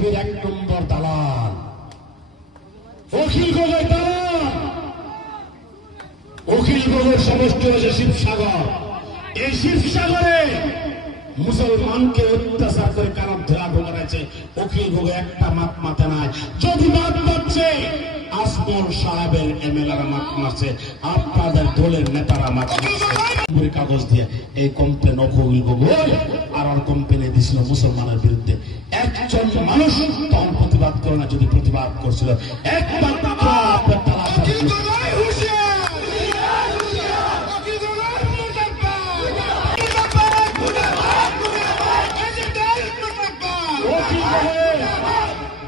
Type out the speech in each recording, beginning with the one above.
বিজেপির 1 নম্বর দালাল অখিল গগৈ দালাল। অখিল গগৈর সমষ্টি হচ্ছে শিবসাগর। এই শিবসাগরে মুসলমানকে অত্যাচার করে কারণ ধরা ঢোকাচ্ছে অখিল গগৈ একটা মাত মাথা নাই। যদি মাত মারছে আসমল সাহেবের এমএলএরা মাত মারছে, আপনাদের দলের নেতারা মাত মারছে। কাগজ দিয়ে এই কমপ্লেন অখিল গগৈ আর কমপ্লেনে দিছিল মুসলমানের বিরুদ্ধে। একজন মানুষ তখন প্রতিবাদ করে না, যদি প্রতিবাদ করছিল একবার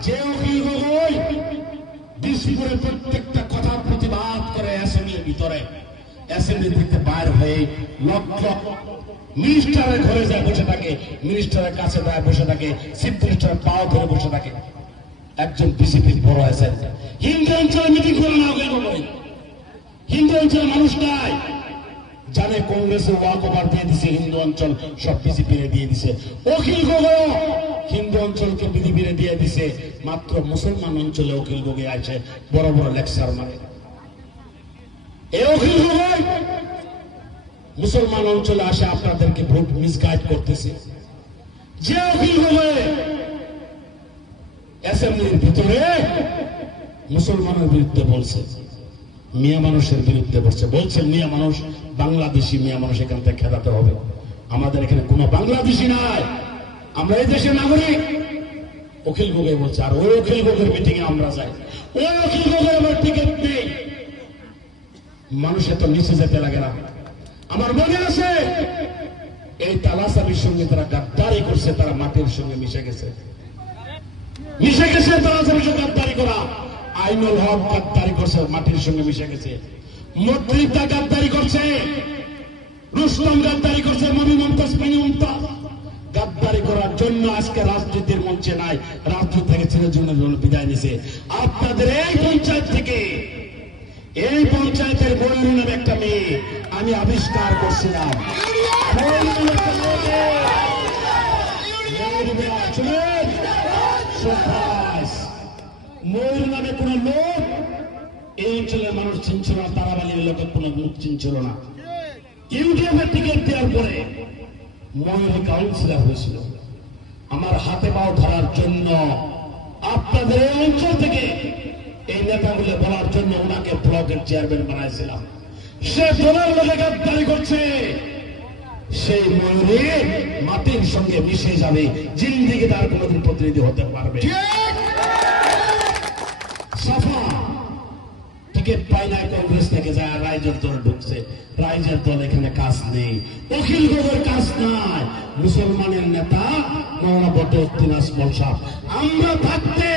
যে অখিল গগৈ দিশপুরে প্রত্যেকটা কথার প্রতিবাদ করে অ্যাসেম্বলির ভিতরে, অ্যাসেম্বলি থেকে বাইর হয়ে লক্ষ মিনিস্টারের ঘরে যায় বসে থাকে, মিনিস্টারের কাছে যায় বসে থাকে, চিফ মিনিস্টারের পাও ধরে বসে থাকে। একজন বিজেপির বড় এজেন্ট হিন্দু অঞ্চলে মিটিং করে না অখিল গগৈ। হিন্দু অঞ্চলের মানুষ নাই, জানে কংগ্রেসের ওয়াক ওভার দিয়ে দিছে, হিন্দু অঞ্চল সব বিজেপিরে দিয়ে দিছে। অখিল গগৈ হিন্দু অঞ্চলকে বিজেপিরে দিয়ে দিছে, মাত্র মুসলমান অঞ্চলে অখিল গগৈ আছে বড় বড় লেকচার মানে। এই অখিল গগৈ মুসলমান অঞ্চলে আসে আপনাদেরকে ভোট মিসগাইড করতেছে। যে অখিল গগৈ অ্যাসেম্বলির ভিতরে মুসলমানের বিরুদ্ধে বলছে, মিয়া মানুষের বিরুদ্ধে বলছে মিয়া মানুষ বাংলাদেশি, মিয়া মানুষ এখান থেকে খেদাতে হবে। আমাদের এখানে কোনো বাংলাদেশি নাই, আমরা এই দেশের নাগরিক। অখিল গগৈ বলছে, আর ওই অখিল গগৈর মিটিং এ আমরা যাই, ওই অখিল গগৈ আমার টিকিট নেই। মানুষের তো নিচে যেতে লাগে না। আমার মনে আছে এই তালাসাবির সঙ্গে তারা গাদ্দারি করছে, তারা মাটির সঙ্গে মিশে গেছে তালাসাবির সঙ্গে গাদ্দারি করা। আইনুল হক গাদ্দারি করছে, মাটির সঙ্গে মিশে গেছে। মন্ত্রিতা গাদ্দারি করছে, রুস্তম গাদ্দারি করছে, মমি মমতাজ গাদ্দারি করার জন্য আজকে রাজনীতির মঞ্চে নাই, রাজনীতি থেকে চিরজীবনের জন্য বিদায় নিছে। আপনাদের এই পঞ্চায়েত থেকে, এই পঞ্চায়েতের বইরু নামে একটা মেয়ে আমি আবিষ্কার করছিলাম। ময়ূর নামে কোন লোক এই অঞ্চলের মানুষ চিনছিল না, তারাবালির লোকের কোন মুখ চিনছিল না। ইউডিএফের টিকিট দেওয়ার পরে ময়ূর কাউন্সিলর হয়েছিল। আমার হাতে পাও ধরার জন্য আপনাদের এই অঞ্চল থেকে এই নেতাগুলো বলার জন্য ওনাকে ব্লকের চেয়ারম্যান বানাইছিলাম। সে দলের লোকে গাদ্দারি করছে, সেই ময়ূরে মাটির সঙ্গে মিশে যাবে, জিন্দিগি তার কোনদিন প্রতিনিধি হতে পারবে। সাফা টিকিট পাই নাই, কংগ্রেস থেকে যায় রাইজের দলে ঢুকছে। রাইজের দল এখানে কাজ নেই, অখিল গগৈর কাজ নাই। মুসলমানের নেতা মৌলানা বদরউদ্দিন আজমল সাহেব, আমরা থাকতে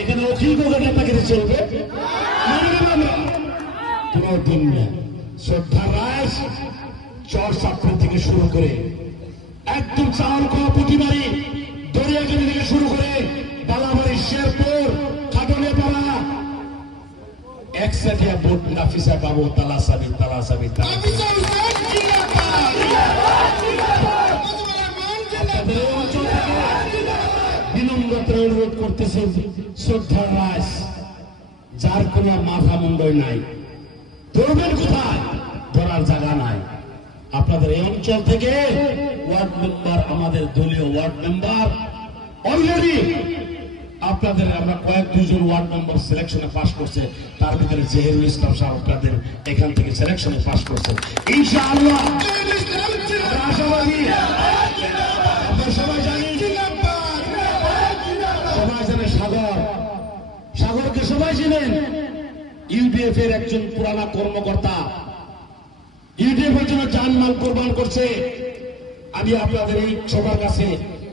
এখানে অখিল গগৈর নেতাগিরি চলবে কোনদিন না। শ্রদ্ধা রায় চর চাকরি থেকে শুরু করে একদম চাউল কোয়া পুঁটিবাড়ি দরিয়াগিরি থেকে শুরু করে বালাবাড়ি, শেরপুর, খাটনে পাড়া, একসাথিয়া বোট নাফিসা বাবু, তালাসাবি বিনম্রতা অনুরোধ করতেছে, শ্রদ্ধা রায় যার কোন মাথা মুন্ডই নাই, ধরবেন কোথায়, ধরার জায়গা নাই। আপনাদের এই অঞ্চল থেকে ওয়ার্ড মেম্বার, আমাদের দলীয় ওয়ার্ড মেম্বার অলরেডি আপনাদের আমরা কয়েক দুজন ওয়ার্ড মেম্বার সিলেকশনে পাস করছে, তার ভিতরে জহিরুল ইসলাম সাহেব আপনাদের এখান থেকে সিলেকশনে পাস করছে। ইনশাআল্লাহ আশাবাদী, আমরা সবাই জানি, সাগরকে সবাই চিনেন, ইউডিএফ এর একজন পুরানা কর্মকর্তা, ইউডিএফ এর জন্য জানমাল কোরবান করছে। আমি আপনাদের এই সবার কাছে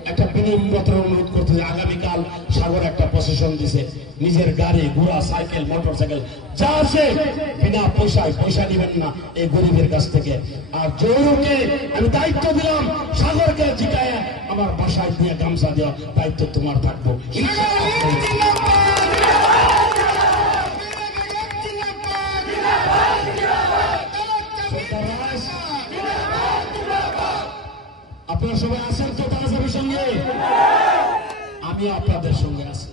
একটা বিনম্রতার অনুরোধ করতে, আগামীকাল সাগর একটা প্রসেশন দিছে, নিজের গাড়ি ঘোড়া সাইকেল মোটর সাইকেল যা আছে বিনা পয়সায়, পয়সা নিবেন না এই গরিবের কাছ থেকে। আর জৌরকে আমি দায়িত্ব দিলাম, সাগরকে জিগায় আমার বাসায় দিয়ে গামছা দেওয়া দায়িত্ব তোমার থাকবো। আপনারা সবাই আছেন তো তালাসাবির সঙ্গে? আর আমিও আপনাদের সঙ্গে আছি।